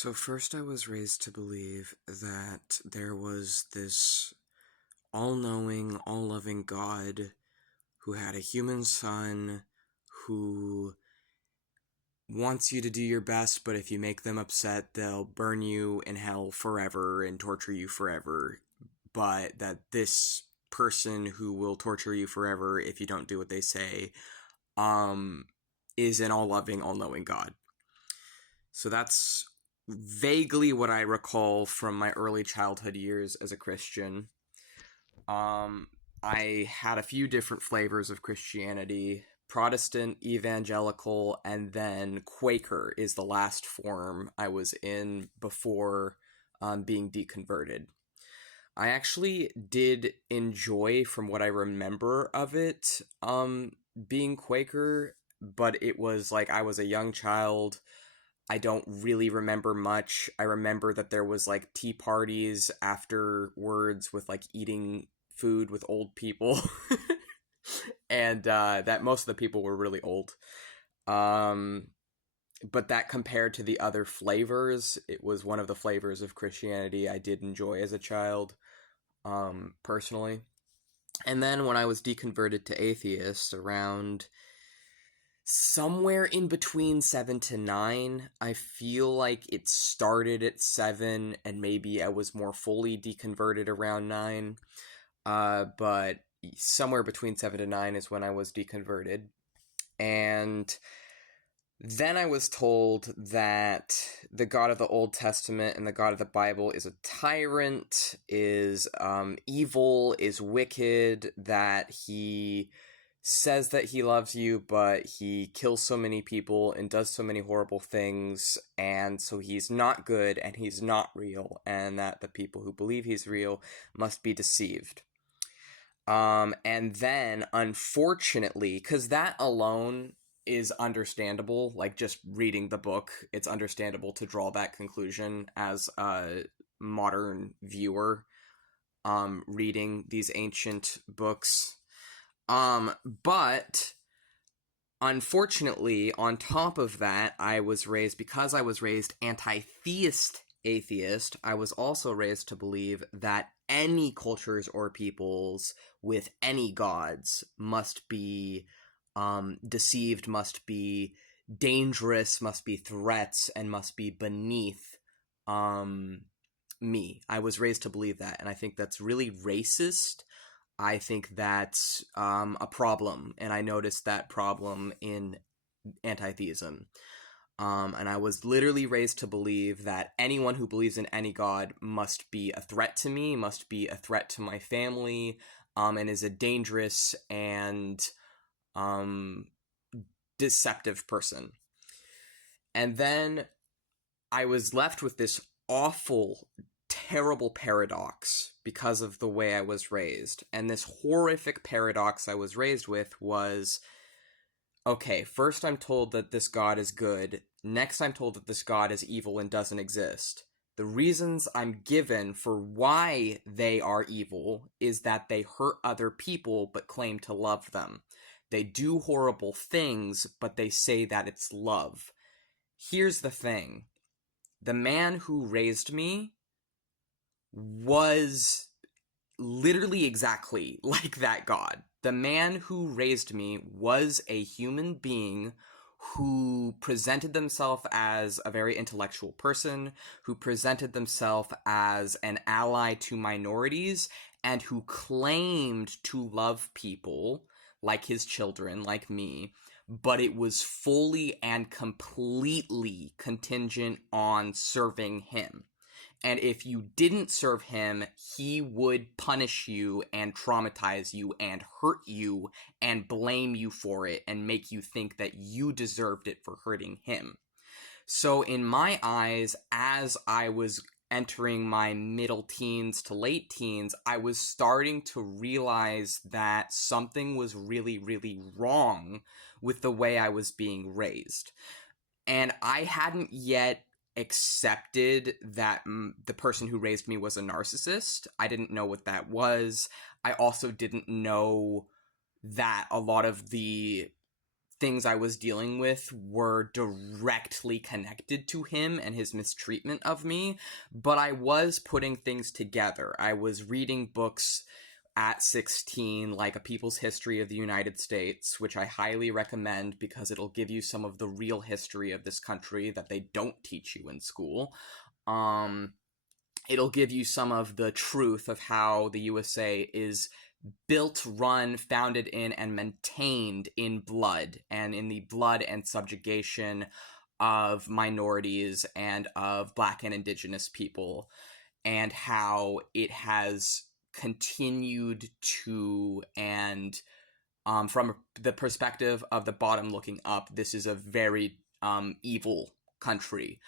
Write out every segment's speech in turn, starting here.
So first I was raised to believe that there was this all-knowing, all-loving God who had a human son who wants you to do your best, but if you make them upset, they'll burn you in hell forever and torture you forever. But that this person who will torture you forever if you don't do what they say, is an all-loving, all-knowing God. So that's vaguely what I recall from my early childhood years as a Christian. I had a few different flavors of Christianity. Protestant, evangelical, and then Quaker is the last form I was in before being deconverted. I actually did enjoy, from what I remember of it, being Quaker, but it was like I was a young child. I don't really remember much. I remember that there was like tea parties afterwards with like eating food with old people. And that most of the people were really old. But that compared to the other flavors, it was one of the flavors of Christianity I did enjoy as a child, personally. And then when I was deconverted to atheist around somewhere in between 7 to 9. I feel like it started at 7 and maybe I was more fully deconverted around 9. But somewhere between 7 to 9 is when I was deconverted. And then I was told that the God of the Old Testament and the God of the Bible is a tyrant, is evil, is wicked, that he says that he loves you, but he kills so many people and does so many horrible things, and so he's not good and he's not real, and that the people who believe he's real must be deceived. And then, unfortunately, because that alone is understandable, like just reading the book, it's understandable to draw that conclusion as a modern viewer, reading these ancient books. But unfortunately, on top of that, because I was raised anti-theist atheist, I was also raised to believe that any cultures or peoples with any gods must be deceived, must be dangerous, must be threats, and must be beneath me. I was raised to believe that, and I think that's really racist. I think that's a problem, and I noticed that problem in anti-theism. And I was literally raised to believe that anyone who believes in any god must be a threat to me, must be a threat to my family, and is a dangerous and deceptive person. And then I was left with this awful, terrible paradox because of the way I was raised. And this horrific paradox I was raised with was, okay, first I'm told that this god is good. Next I'm told that this god is evil and doesn't exist. The reasons I'm given for why they are evil is that they hurt other people but claim to love them. They do horrible things, but they say that it's love. Here's the thing. The man who raised me was literally exactly like that god. The man who raised me was a human being who presented themselves as a very intellectual person, who presented themselves as an ally to minorities, and who claimed to love people like his children, like me, but it was fully and completely contingent on serving him. And if you didn't serve him, he would punish you and traumatize you and hurt you and blame you for it and make you think that you deserved it for hurting him. So in my eyes, as I was entering my middle teens to late teens, I was starting to realize that something was really, really wrong with the way I was being raised. And I hadn't yet accepted that the person who raised me was a narcissist. I didn't know what that was. I also didn't know that a lot of the things I was dealing with were directly connected to him and his mistreatment of me, but I was putting things together. I was reading books at 16, like A People's History of the United States, which I highly recommend because it'll give you some of the real history of this country that they don't teach you in school. Um, it'll give you some of the truth of how the USA is built, run, founded in, and maintained in blood, and in the blood and subjugation of minorities and of Black and Indigenous people, and how it has continued to, and from the perspective of the bottom looking up, this is a very evil country.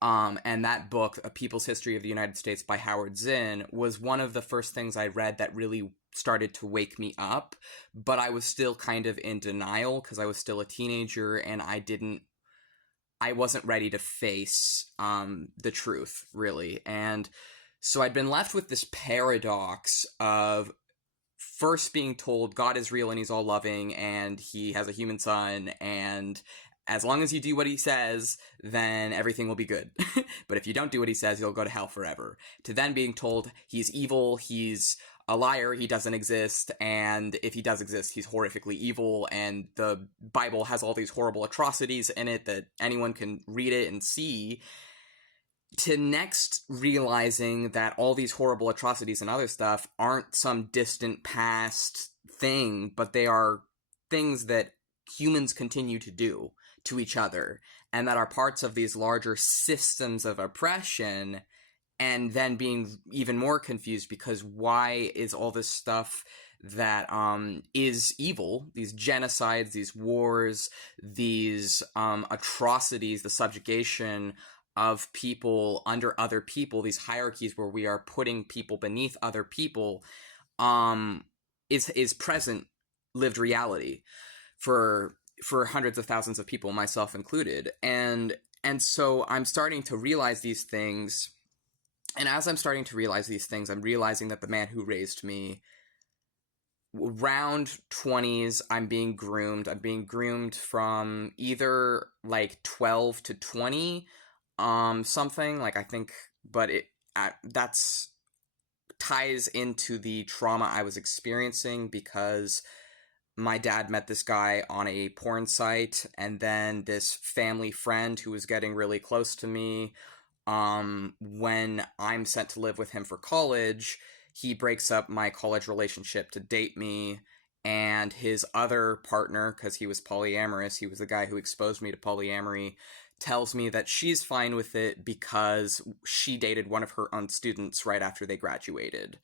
And that book, A People's History of the United States by Howard Zinn, was one of the first things I read that really started to wake me up, but I was still kind of in denial because I was still a teenager and I wasn't ready to face the truth, really. And so I'd been left with this paradox of first being told God is real and he's all loving and he has a human son, and as long as you do what he says, then everything will be good. But if you don't do what he says, you'll go to hell forever. To then being told he's evil, he's a liar, he doesn't exist, and if he does exist, he's horrifically evil, and the Bible has all these horrible atrocities in it that anyone can read it and see, to next realizing that all these horrible atrocities and other stuff aren't some distant past thing, but they are things that humans continue to do to each other, and that are parts of these larger systems of oppression, and then being even more confused because why is all this stuff that is evil, these genocides, these wars, these atrocities, the subjugation of people under other people, these hierarchies where we are putting people beneath other people, is present lived reality for hundreds of thousands of people, myself included. And so I'm starting to realize these things. And as I'm starting to realize these things, I'm realizing that the man who raised me, around 20s, I'm being groomed. I'm being groomed from either like 12 to 20, something like, I think, but that's ties into the trauma I was experiencing because my dad met this guy on a porn site, and then this family friend who was getting really close to me, when I'm sent to live with him for college, he breaks up my college relationship to date me, and his other partner, because he was polyamorous, he was the guy who exposed me to polyamory, tells me that she's fine with it because she dated one of her own students right after they graduated.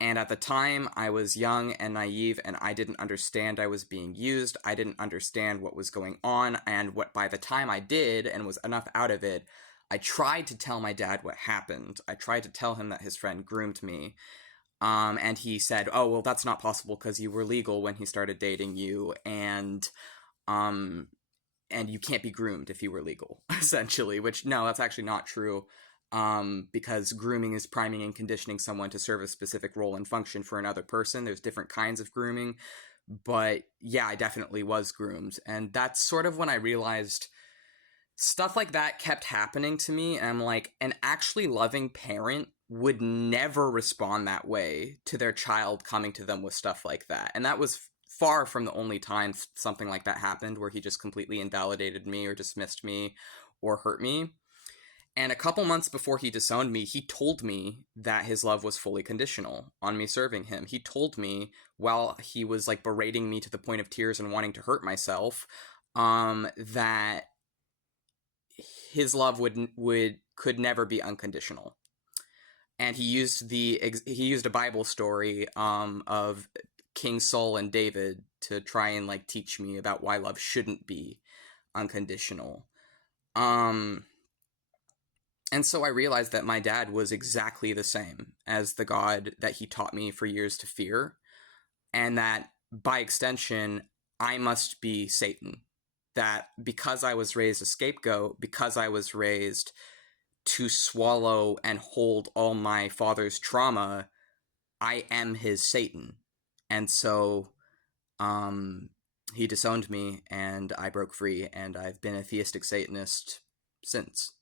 And at the time, I was young and naive, and I didn't understand I was being used. I didn't understand what was going on, and what by the time I did and was enough out of it, I tried to tell my dad what happened. I tried to tell him that his friend groomed me. And he said, oh, well, that's not possible because you were legal when he started dating you, and you can't be groomed if you were legal, essentially, which, no, that's actually not true. Because grooming is priming and conditioning someone to serve a specific role and function for another person. There's different kinds of grooming, but yeah, I definitely was groomed. And that's sort of when I realized stuff like that kept happening to me. And I'm like, an actually loving parent would never respond that way to their child coming to them with stuff like that. And that was far from the only time something like that happened, where he just completely invalidated me or dismissed me or hurt me. And a couple months before he disowned me, he told me that his love was fully conditional on me serving him. He told me, while he was like berating me to the point of tears and wanting to hurt myself, that his love could never be unconditional. And he used a Bible story of King Saul and David to try and like teach me about why love shouldn't be unconditional. And so I realized that my dad was exactly the same as the God that he taught me for years to fear, and that, by extension, I must be Satan. That because I was raised a scapegoat, because I was raised to swallow and hold all my father's trauma, I am his Satan. And so, he disowned me, and I broke free, and I've been a theistic Satanist since.